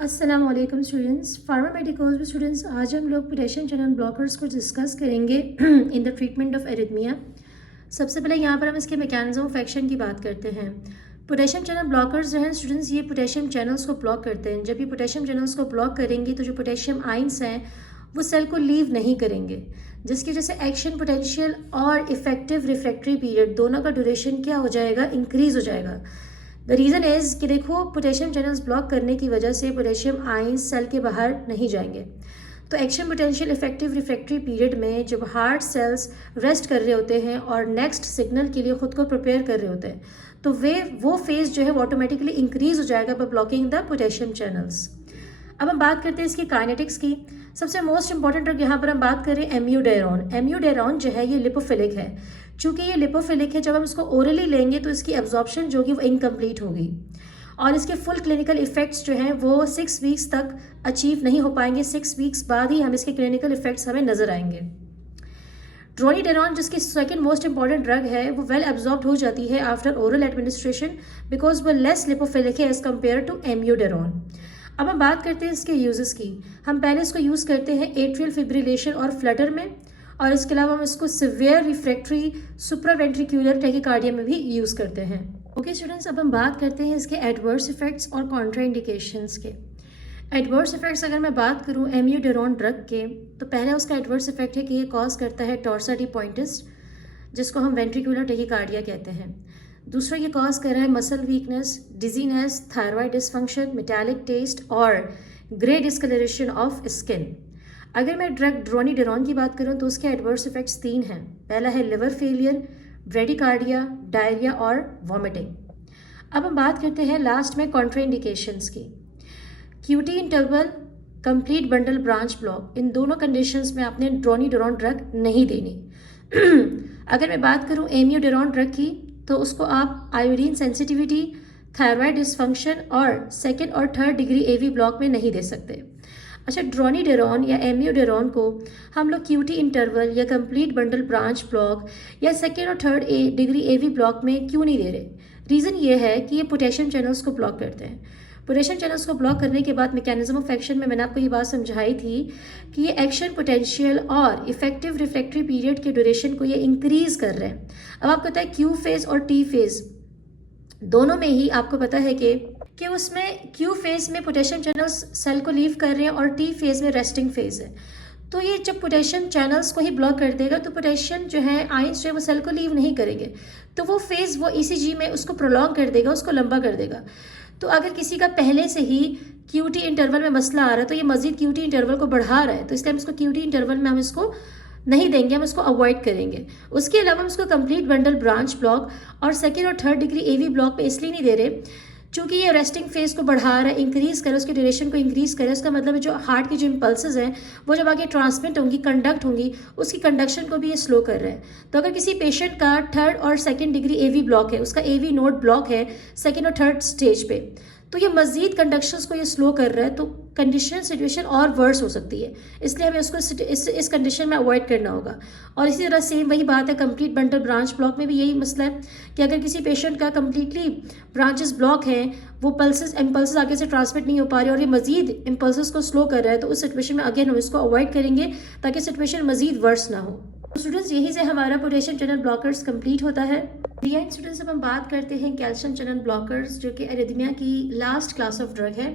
अस्सलाम वालेकुम students, pharma medicos में स्टूडेंट्स आज हम लोग पोटेशियम चैनल ब्लॉकर्स को डिस्कस करेंगे in the treatment of arrhythmia. सबसे पहले यहाँ पर हम इसके मैकेनिज्म ऑफ एक्शन की बात करते हैं। पोटेशियम चैनल ब्लॉकर्स जो हैं स्टूडेंट्स, ये पोटेशियम चैनल्स को ब्लॉक करते हैं। जब ये पोटेशियम चैनल्स को ब्लॉक करेंगे तो जो पोटेशियम आइंस हैं वो सेल को लीव नहीं करेंगे, जिसकी वजह से एक्शन पोटेंशियल और इफेक्टिव रिफ्रैक्टरी पीरियड दोनों का ड्यूरेशन क्या हो जाएगा, इंक्रीज हो जाएगा। द रीज़न इज़ कि देखो, पोटेशियम चैनल्स ब्लॉक करने की वजह से पोटेशियम आयंस सेल के बाहर नहीं जाएंगे। तो action potential effective refractory period में जब हार्ट सेल्स रेस्ट कर रहे होते हैं और नेक्स्ट सिग्नल के लिए खुद को प्रिपेयर कर रहे होते हैं, तो वो फेज जो है वो ऑटोमेटिकली इंक्रीज हो जाएगा by blocking the potassium channels. अब हम बात करते हैं इसकी काइनेटिक्स की। सबसे मोस्ट इंपॉर्टेंट ड्रग यहाँ पर हम बात करें एम्यूडेरॉन। एम्यूडेरॉन जो है ये लिपोफिलिक है। चूंकि ये लिपोफिलिक है, जब हम इसको ओरली लेंगे तो इसकी एब्जॉर्प्शन जो होगी वो इनकम्प्लीट होगी और इसके फुल क्लिनिकल इफेक्ट्स जो हैं वो 6 वीक्स तक अचीव नहीं हो पाएंगे। 6 वीक्स बाद ही हम इसके क्लिनिकल इफेक्ट्स हमें नजर आएंगे। ड्रोनिडेरॉन जिसकी सेकंड मोस्ट इंपॉर्टेंट ड्रग है, वो वेल एब्जॉर्ब हो जाती है आफ्टर ओरल एडमिनिस्ट्रेशन बिकॉज वो लेस लिपोफिलिक है एज कम्पेयर टू एम्यूडेरॉन। अब हम बात करते हैं इसके यूजेस की। हम पहले इसको यूज़ करते हैं एट्रियल फिब्रिलेशन और फ्लटर में, और इसके अलावा हम इसको सिवियर रिफ्रैक्टरी सुप्रावेंट्रिकुलर टैकीकार्डिया में भी यूज़ करते हैं। ओके स्टूडेंट्स, अब हम बात करते हैं इसके एडवर्स इफेक्ट्स और कॉन्ट्राइंडिकेशंस के। एडवर्स इफेक्ट्स अगर मैं बात करूं एम्यूडेरॉन ड्रग के, तो पहला उसका एडवर्स इफेक्ट है कि ये कॉज करता है टॉर्सा डिपॉइंटिस, जिसको हम वेंट्रिकुलर टैकीकार्डिया कहते हैं। दूसरा, ये कॉज कर रहा है muscle weakness, dizziness, thyroid dysfunction, metallic taste और ग्रे डिस्कलरेशन ऑफ स्किन। अगर मैं ड्रग ड्रोनिडेरॉन की बात करूं तो उसके एडवर्स इफेक्ट्स 3 हैं। पहला है लिवर फेलियर, ब्रेडिकार्डिया, डायरिया और वॉमिटिंग। अब हम बात करते हैं लास्ट में कॉन्ट्राइंडिकेशंस की। QT interval, complete bundle branch block, इन दोनों कंडीशंस में आपने ड्रोनिडेरॉन ड्रग नहीं देनी। अगर मैं बात करूं एम्यूडेरॉन ड्रग की, तो उसको आप आयोडीन सेंसिटिविटी, थायराइड डिसफंक्शन और 2nd और 3rd डिग्री एवी ब्लॉक में नहीं दे सकते। अच्छा, ड्रोनिडेरॉन या एम्यूडेरॉन को हम लोग क्यूटी इंटरवल या कंप्लीट बंडल ब्रांच ब्लॉक या 2nd और 3rd डिग्री एवी ब्लॉक में क्यों नहीं दे रहे? रीज़न ये है कि ये पोटेशियम चैनल्स को ब्लॉक करते हैं। पोटेशियम चैनल्स को ब्लॉक करने के बाद मैकेनिज्म ऑफ एक्शन में मैंने आपको ये बात समझाई थी कि ये एक्शन पोटेंशियल और इफेक्टिव रिफ्रैक्टरी पीरियड के ड्यूरेशन को ये इंक्रीज कर रहे हैं। अब आपको पता है क्यू फेज और टी फेज दोनों में ही आपको पता है कि उसमें क्यू फेज में पोटेशियम चैनल्स सेल को लीव कर रहे हैं और टी फेज में रेस्टिंग फेज है। तो ये जब पोटेशियम चैनल्स को ही ब्लॉक कर देगा तो पोटेशियम जो है आयंस जो है वो सेल को लीव नहीं करेंगे, तो वो फेज वो ईसीजी में उसको प्रोलॉन्ग कर देगा, उसको लंबा कर देगा। तो अगर किसी का पहले से ही क्यूटी इंटरवल में मसला आ रहा है तो ये मजीद क्यूटी इंटरवल को बढ़ा रहा है, तो इसलिए हम इसको क्यूटी इंटरवल में हम इसको नहीं देंगे, हम इसको अवॉइड करेंगे। उसके अलावा हम इसको कंप्लीट बंडल ब्रांच ब्लॉक और 2nd और 3rd डिग्री एवी ब्लॉक पे इसलिए नहीं दे रहे चूँकि ये रेस्टिंग फेज को बढ़ा रहा है, इंक्रीज करे, उसके ड्यूरेशन को इंक्रीज करे। उसका मतलब है जो हार्ट की जो इम्पल्सेस हैं वो जब आगे ट्रांसमिट होंगी, कंडक्ट होंगी, उसकी कंडक्शन को भी ये स्लो कर रहा है। तो अगर किसी पेशेंट का 3rd और 2nd डिग्री एवी ब्लॉक है, उसका एवी नोड ब्लॉक है 2nd और 3rd स्टेज पे, तो ये मजीद कंडक्शंस को ये स्लो कर रहा है, तो कंडीशन सिचुएशन और वर्स हो सकती है। इसलिए हमें उसको इस कंडीशन में अवॉइड करना होगा। और इसी तरह सेम वही बात है कंप्लीट बंडल ब्रांच ब्लॉक में भी यही मसला है कि अगर किसी पेशेंट का कंप्लीटली ब्रांचेस ब्लॉक हैं, वो इम्पल्सेस आगे से ट्रांसमिट नहीं हो पा रहे और ये मजीद इम्पल्सेस को स्लो कर रहा है, तो उस सिचुएशन में अगेन हम इसको अवॉइड करेंगे ताकि सिचुएशन मजीद वर्स ना हो। स्टूडेंट्स, यही से हमारा पोटेशियम चैनल ब्लॉकर्स कंप्लीट होता है। स्टूडेंट्स, अब हम बात करते हैं कैल्शियम चैनल ब्लॉकर्स, जो कि एरिथमिया की लास्ट क्लास ऑफ ड्रग है।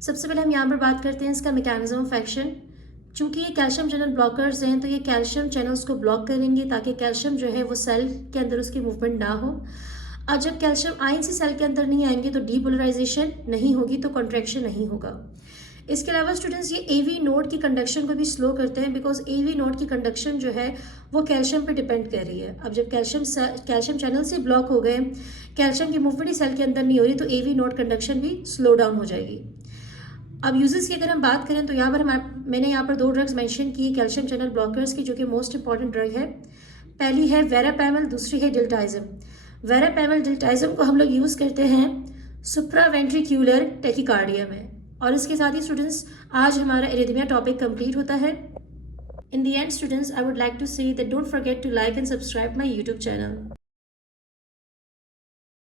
सबसे पहले हम यहाँ पर बात करते हैं इसका मैकेनिज्म ऑफ एक्शन। चूँकि ये कैल्शियम चैनल ब्लॉकर्स हैं तो ये कैल्शियम चैनल्स को ब्लॉक करेंगे ताकि कैल्शियम जो है वो सेल के अंदर उसकी मूवमेंट ना हो। और जब कैल्शियम आयन से सेल के अंदर नहीं आएंगे तो डीपोलराइजेशन नहीं होगी, तो कॉन्ट्रैक्शन नहीं होगा। इसके अलावा स्टूडेंट्स, ये एवी नोड की कंडक्शन को भी स्लो करते हैं बिकॉज एवी नोड की कंडक्शन जो है वो कैल्शियम पे डिपेंड कर रही है। अब जब कैल्शियम चैनल से ब्लॉक हो गए, कैल्शियम की मूवमेंट ही सेल के अंदर नहीं हो रही, तो एवी नोड कंडक्शन भी स्लो डाउन हो जाएगी। अब यूजेस की अगर हम बात करें तो यहाँ पर मैंने यहाँ पर 2 ड्रग्स मेंशन की कैल्शियम चैनल ब्लॉकर्स की, जो कि मोस्ट इंपॉर्टेंट ड्रग है। पहली है वेरापैमल, दूसरी है डिल्टाइजम। वेरापैमल डिल्टाइजम को हम लोग यूज़ करते हैं सुप्रावेंट्रिक्यूलर टैकीकार्डिया में। और इसके साथ ही स्टूडेंट्स आज हमारा एरिथमिया टॉपिक कंप्लीट होता है। In the end students, I would like to say that don't forget to like and subscribe my YouTube channel.